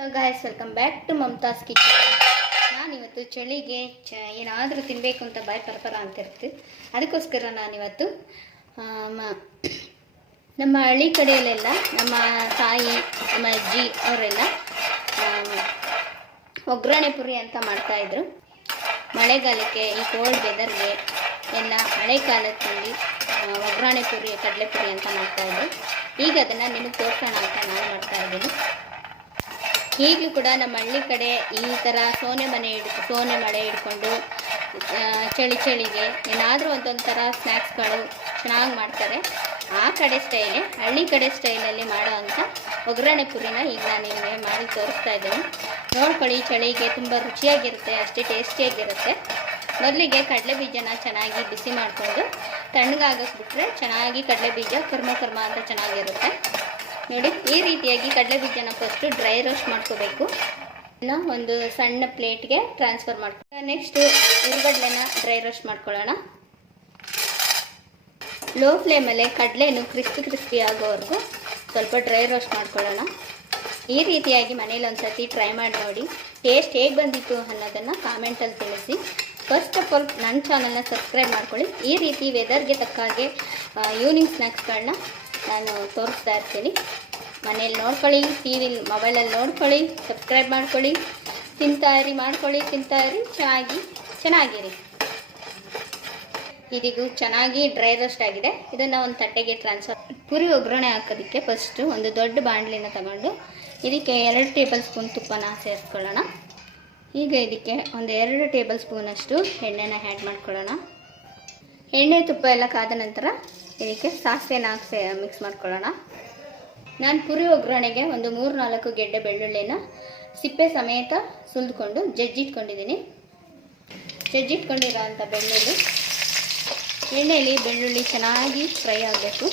Hello guys, welcome back to Mamata's kitchen. ನಾನಿವತ್ತು ಚಳಿಗೆ ಏನಾದರೂ ತಿನ್ನಬೇಕು ಅಂತ ಬಾಯಿ ಪರಪರ ಅಂತಿರ್ತೀವಿ. ಅದಕ್ಕೋಸ್ಕರ ನಾನಿವತ್ತು ನಮ್ಮ ಹಳ್ಳಿ ಕಡೆಯಲ್ಲೆಲ್ಲ ನಮ್ಮ ತಾಯಿ, ನಮ್ಮ ಅಜ್ಜಿ ಅವರೆಲ್ಲ ಒಗ್ಗರಣೆ ಪುರಿ ಅಂತ ಮಾಡ್ತಾಯಿದ್ರು. ಮಳೆಗಾಲಕ್ಕೆ, ಈ ಕೋಲ್ಡ್ ವೆದರ್ಗೆ ಎಲ್ಲ ಹಳೆ ಕಾಲದ ತಿಂಡಿ ಒಗ್ಗರಣೆ ಪುರಿ, ಕಡಲೆಪುರಿ ಅಂತ ಮಾಡ್ತಾಯಿದ್ರು. ಈಗ ಅದನ್ನು ನಿಮಗೆ ತೋರ್ಸೋಣ ಅಂತ ನಾನು ಮಾಡ್ತಾಯಿದ್ದೀನಿ. ಈಗಲೂ ಕೂಡ ನಮ್ಮ ಹಳ್ಳಿ ಕಡೆ ಈ ಥರ ಸೋನೆ ಮಳೆ ಹಿಡ್ಕೊಂಡು ಚಳಿಗೆ ಏನಾದರೂ ಒಂದೊಂಥರ ಸ್ನ್ಯಾಕ್ಸ್ಗಳು ಚೆನ್ನಾಗಿ ಮಾಡ್ತಾರೆ. ಆ ಕಡೆ ಸ್ಟೈಲೇ, ಹಳ್ಳಿ ಕಡೆ ಸ್ಟೈಲಲ್ಲಿ ಮಾಡೋ ಅಂಥ ಒಗ್ಗರಣೆ ಪುರಿನ ಈಗ ನಾನು ನಿಮಗೆ ಮಾಡಿ ತೋರಿಸ್ತಾ ಇದ್ದೀನಿ. ನೋಡ್ಕೊಳ್ಳಿ, ಚಳಿಗೆ ತುಂಬ ರುಚಿಯಾಗಿರುತ್ತೆ, ಅಷ್ಟೇ ಟೇಸ್ಟಿಯಾಗಿರುತ್ತೆ. ಮೊದಲಿಗೆ ಕಡಲೆ ಬೀಜನ ಚೆನ್ನಾಗಿ ಬಿಸಿ ಮಾಡಿಕೊಂಡು ತಣ್ಣಗಾಗಿಸ್ಬಿಟ್ರೆ ಚೆನ್ನಾಗಿ ಕಡಲೆ ಬೀಜ ಕರ್ಮ ಅಂತ ಚೆನ್ನಾಗಿರುತ್ತೆ. ನೋಡಿ, ಈ ರೀತಿಯಾಗಿ ಕಡಲೆ ಬೀಜನ ಫಸ್ಟು ಡ್ರೈ ರೋಸ್ಟ್ ಮಾಡ್ಕೋಬೇಕು. ಒಂದು ಸಣ್ಣ ಪ್ಲೇಟ್ಗೆ ಟ್ರಾನ್ಸ್ಫರ್ ಮಾಡ್ಕೊಳ್ಳೋಣ. ನೆಕ್ಸ್ಟು ಹುರ್ಗಡ್ಲೆನ ಡ್ರೈ ರೋಸ್ಟ್ ಮಾಡ್ಕೊಳ್ಳೋಣ. ಲೋ ಫ್ಲೇಮಲ್ಲೇ ಕಡಲೆನು ಕ್ರಿಸ್ಪಿ ಆಗೋವರೆಗೂ ಸ್ವಲ್ಪ ಡ್ರೈ ರೋಸ್ಟ್ ಮಾಡ್ಕೊಳ್ಳೋಣ. ಈ ರೀತಿಯಾಗಿ ಮನೇಲಿ ಒಂದ್ಸತಿ ಟ್ರೈ ಮಾಡಿ ನೋಡಿ, ಟೇಸ್ಟ್ ಹೇಗೆ ಬಂದಿತ್ತು ಅನ್ನೋದನ್ನು ಕಾಮೆಂಟಲ್ಲಿ ತಿಳಿಸಿ. ಫಸ್ಟ್ ಆಫ್ ಆಲ್ ನನ್ನ ಚಾನಲ್ನ ಸಬ್ಸ್ಕ್ರೈಬ್ ಮಾಡ್ಕೊಳ್ಳಿ. ಈ ರೀತಿ ವೆದರ್ಗೆ ತಕ್ಕ ಹಾಗೆ ಈವ್ನಿಂಗ್ ಸ್ನ್ಯಾಕ್ಸ್ಗಳನ್ನ ನಾನು ತೋರಿಸ್ತಾ ಇರ್ತೀನಿ. ಮನೇಲಿ ನೋಡ್ಕೊಳ್ಳಿ, ಮೊಬೈಲಲ್ಲಿ ನೋಡ್ಕೊಳ್ಳಿ, ಸಬ್ಸ್ಕ್ರೈಬ್ ಮಾಡ್ಕೊಳ್ಳಿ, ತಿಂತಾಯಿರಿ, ತಿಂತಾಯಿರಿ, ಚೆನ್ನಾಗಿರಿ. ಇದೀಗೂ ಚೆನ್ನಾಗಿ ಡ್ರೈ ರೋಸ್ಟ್ ಆಗಿದೆ. ಇದನ್ನು ಒಂದು ತಟ್ಟೆಗೆ ಟ್ರಾನ್ಸ್ಫರ್. ಪುರಿ ಒಗ್ಗರಣೆ ಹಾಕೋದಕ್ಕೆ ಫಸ್ಟು ಒಂದು ದೊಡ್ಡ ಬಾಣಲಿನ ತಗೊಂಡು ಇದಕ್ಕೆ 2 ಟೇಬಲ್ ಸ್ಪೂನ್ ತುಪ್ಪನ ಸೇರಿಸ್ಕೊಳ್ಳೋಣ. ಈಗ ಇದಕ್ಕೆ ಒಂದು 2 ಟೇಬಲ್ ಸ್ಪೂನಷ್ಟು ಎಣ್ಣೆನ ಆ್ಯಡ್ ಮಾಡ್ಕೊಳ್ಳೋಣ. ಎಣ್ಣೆ ತುಪ್ಪ ಎಲ್ಲ ಕಾದ ನಂತರ ಇದಕ್ಕೆ ಸಾಸಿವೆನ ಹಾಕಿ ಮಿಕ್ಸ್ ಮಾಡ್ಕೊಳ್ಳೋಣ. ನಾನು ಪುರಿ ಒಗ್ಗರಣೆಗೆ ಒಂದು 3-4 ಗೆಡ್ಡೆ ಬೆಳ್ಳುಳ್ಳಿನ ಸಿಪ್ಪೆ ಸಮೇತ ಸುಲಿದುಕೊಂಡು ಜಜ್ಜಿಟ್ಕೊಂಡಿದ್ದೀನಿ. ಜಜ್ಜಿಟ್ಕೊಂಡಿರೋ ಅಂಥ ಬೆಳ್ಳುಳ್ಳಿ ಎಣ್ಣೆಯಲ್ಲಿ ಬೆಳ್ಳುಳ್ಳಿ ಚೆನ್ನಾಗಿ ಫ್ರೈ ಆಗಬೇಕು.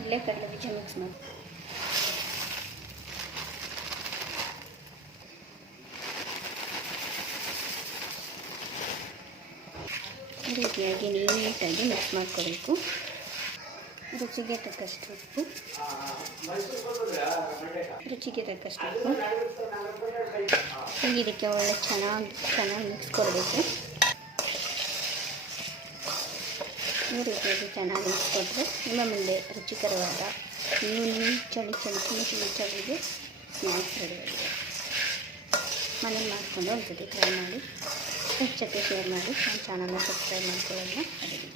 ಇಲ್ಲೇ ಕಡಲೆ ಬೀಜ ಮಿಕ್ಸ್ ಮಾಡಿ ಈ ರೀತಿಯಾಗಿ ನೀಟಾಗಿ ಮಿಕ್ಸ್ ಮಾಡ್ಕೋಬೇಕು. ರುಚಿಗೆ ತಕ್ಕಷ್ಟು ಉಪ್ಪು, ಈಗ ಇದಕ್ಕೆ ಒಳ್ಳೆ ಚೆನ್ನಾಗಿ ಮಿಕ್ಸ್ ಕೊಡಬೇಕು. ಈ ರೀತಿಯಾಗಿ ಚೆನ್ನಾಗಿ ಮಿಕ್ಸ್ ಕೊಟ್ಟರೆ ನಿಮ್ಮ ಮುಂದೆ ರುಚಿಕರವಾದ ಚಳಿಗೆ ಸ್ನ್ಯಾಕ್ಸ್ ರೆಡಿಯಾಗಿದೆ. ಮನೇಲಿ ಮಾಡಿಕೊಂಡು ಒಂದ್ಸತಿ ಟ್ರೈ ಮಾಡಿ, ಜೊತೆ ಶೇರ್ ಮಾಡಿ, ನನ್ನ ಚಾನಲ್ನ ಸಬ್ಸ್ಕ್ರೈಬ್ ಮಾಡ್ಕೊಳ್ಳೋದನ್ನ ಮರಿಬೇಡಿ.